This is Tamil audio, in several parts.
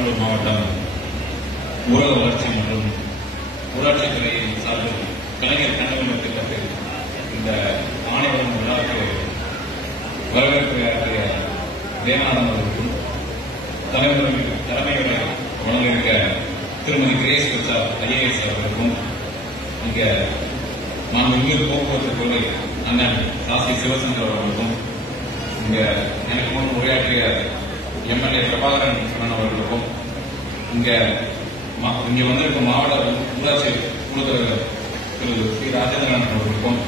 பெரம்பலூர் மாவட்டம் ஊரக வளர்ச்சி மற்றும் ஊராட்சித்துறையின் சார்பில் கலைஞர் கனவு திட்டத்தில் இந்த ஆணையம் விழாவுக்கு வரவேற்புரையாற்றிய தேனானந்த் அவர்களுக்கும் தலைமையுடைய வழங்கியிருக்க திருமதி கிரேஸ் பிரசாத் ஐஏஎஸ் அவர்களுக்கும் இங்க மாண்புமிகு போக்குவரத்து துறை அண்ணன் சாஸ்திரி சிவசங்கர் அவர்களுக்கும் இங்க எனக்கு முன் உரையாற்றிய எம்எல்ஏ பிரபாகரன் அவர்களுக்கும் இங்க வந்திருக்கும் மாவட்ட ஊராட்சி குழு தலைவர் திரு ஸ்ரீ ராஜேந்திரன் அவர்களுக்கும்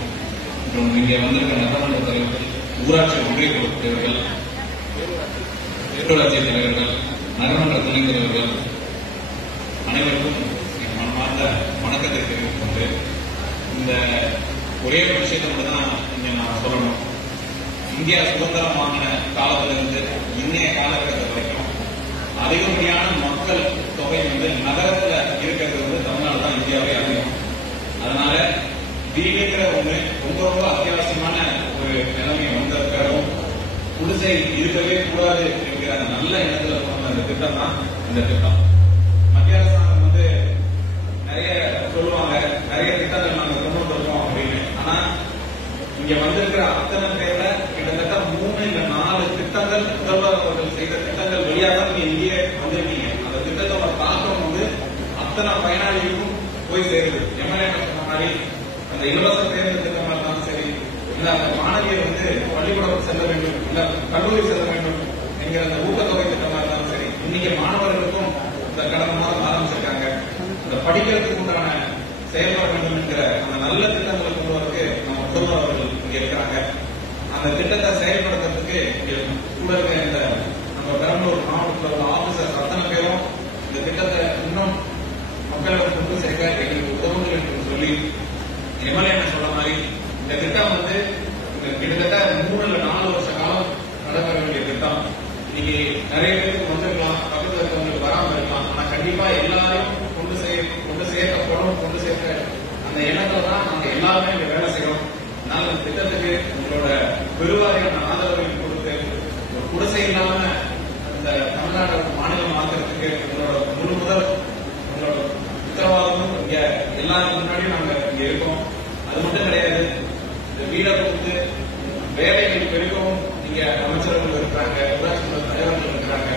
மற்றும் இங்கே வந்திருக்க நகரமன்ற தலைவர்கள் ஊராட்சி ஒன்றிய குழு தலைவர்கள் பேரூராட்சி தலைவர்கள் நகரமன்ற துணைத் தலைவர்கள் அனைவருக்கும் மனமார்ந்த வணக்கத்தை தெரிவித்துக் கொண்டு இந்த ஒரே ஒரு விஷயத்தை மட்டும் தான் இங்க நான் சொல்லணும். இந்தியா சுதந்திரம் வாங்கின காலத்திலிருந்து இன்னைய காலகட்டத்தில் வரைக்கும் அதிகப்படியான மக்கள் தொகை நகரத்துல இருக்கிறது தமிழ்நாடு தான் இந்தியாவே அதிகம். அதனால வீடுங்கிற ஒண்ணு ரொம்ப ரொம்ப அத்தியாவசியமான ஒரு நிலைமை வந்த பிறகும் குடிசை இருக்கவே கூடாது என்கிற அந்த நல்ல எண்ணத்துல சொன்ன அந்த திட்டம் தான் இந்த திட்டம். மத்திய அரசாங்கம் நிறைய சொல்லுவாங்க, நிறைய திட்டங்கள் நாங்க கொண்டு வந்திருக்கோம் அப்படின்னு. ஆனா இங்க வந்திருக்கிற அத்தனை பேர்ல கிட்டத்தட்ட 3 இல்ல 4 திட்டங்கள் முதல்வர் அவர்கள் செய்த திட்டங்கள் வழியாக தான் நீங்க இங்கே வந்திருக்கீங்க. அந்த திட்டத்தோட தாக்கம் அத்தனை பயனாளிகளுக்கும் போய் சேருது. எம்எல்ஏ சொன்ன மாதிரி அந்த இலவச பேருந்து திட்டமா இருந்தாலும் சரி, இல்ல அந்த மாணவியர் பள்ளிக்கூடம் செல்ல வேண்டும், இல்ல கல்லூரி செல்ல வேண்டும் என்கிற அந்த ஊக்கத்தொகை திட்டமா இருந்தாலும் சரி, இன்னைக்கு மாணவர்களுக்கும் இந்த கடந்த மாதம் ஆரம்பிச்சிருக்காங்க. இந்த படிக்கிறதுக்கு உண்டான செயல்பட வேண்டும் என்கிற அந்த நல்ல திட்டங்களை கொண்டு வரதுக்கு நம்ம முதல்வர் அவர்கள் இங்க இருக்கிறாங்க. அந்த திட்டத்தை செயல்படுத்துறதுக்கு கூட இருக்க இந்த நம்ம பெரம்பலூர் மாவட்டத்தில் உள்ள ஆபீசர்ஸ் அத்தனை பேரும் இந்த திட்டத்தை இன்னும் மக்களிடம் கொண்டு சேர்க்க எங்களுக்கு உதவுங்கள் என்று சொல்லி எம்எல்ஏ சொல்ற மாதிரி இந்த திட்டம் கிட்டத்தட்ட 3 இல்ல 4 வருஷ காலம் நடக்க வேண்டிய திட்டம். இன்னைக்கு நிறைய பேருக்கு வந்திருக்கலாம், பக்கத்தில் இருக்கவங்களுக்கு வராம இருக்கலாம். ஆனா கண்டிப்பா எல்லாரும் கொண்டு சேர்க்கப்படும், கொண்டு சேர்க்க அந்த எண்ணத்துல தான் நாங்க எல்லாருமே இங்க வேலை செய்யறோம். அதனால இந்த திட்டத்துக்கு உங்களோட பெருவாரியான ஆதரவை கொடுத்து ஒரு குடிசை இல்லாம இந்த தமிழ்நாடு மாநிலம் ஆக்கிறதுக்கு உங்களோட உங்களோட உத்தரவாதமும் இங்க எல்லாரும் முன்னாடியும் நாங்க இங்க இருக்கோம். அது மட்டும் கிடையாது, இந்த வீடை கொடுத்து வேலைகள் பெருக்கவும் இங்க அமைச்சர்கள் இருக்கிறாங்க, ஊராட்சி தலைவர்கள் இருக்கிறாங்க.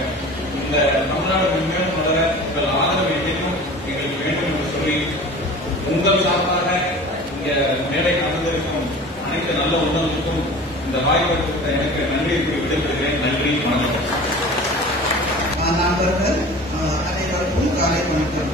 இந்த தமிழ்நாடு முழுமையும் முதல்ல உங்கள் ஆதரவு என்னைக்கும் எங்களுக்கு வேண்டும் என்று சொல்லி உங்கள் சார்பாக இங்க மேடைக்கு அமர்ந்திருக்கும் அனைத்து நல்ல உள்ளங்களுக்கும் இந்த வாய்ப்பு எனக்கு நன்றி விடுத்திருக்கிறேன். நன்றி, வணக்கம். நண்பர்கள் அனைவருக்கும் காலை வணக்கம்.